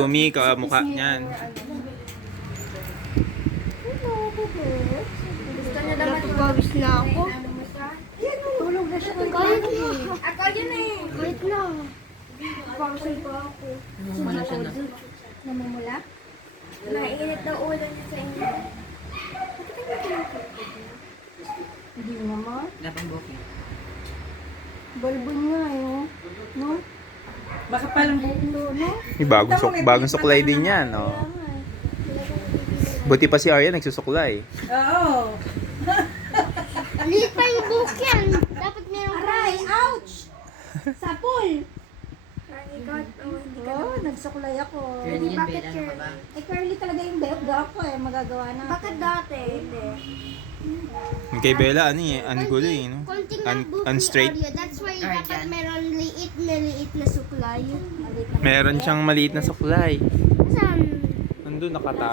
Sumi, kamukha niyan. Gusto niya naman Pagpawis na ako. tulog na siya. Kahit na. Ako yun eh. Kahit na. Pangsil pa ako. Namumula siya na. Namumula? Naiinit daw ulo niya sa inyo. Hindi naman. Lapang buki. Balbon nga eh. No? Baka palang Ito, no? May bagong suklay din yan. Oh. Kaya nga eh. Buti pa si Arya nagsusuklay. Oo. Liit pa yung book yan. Dapat meron Aray! Ouch! sapul. Ikaw, hindi ka Oo, nagsuklay ako. Curly yan, bakit Bella, ano ka ba? Eh, curly talaga yung ga ko eh. Magagawa na. Bakit dati? Hindi. Kay Bella, ano eh, angulo eh. No? Konting lang book Unstraight. ni Arya. That's why Aryan. dapat meron liit na suklay. Meron siyang maliit na suklay. Saan? Nandun nakata.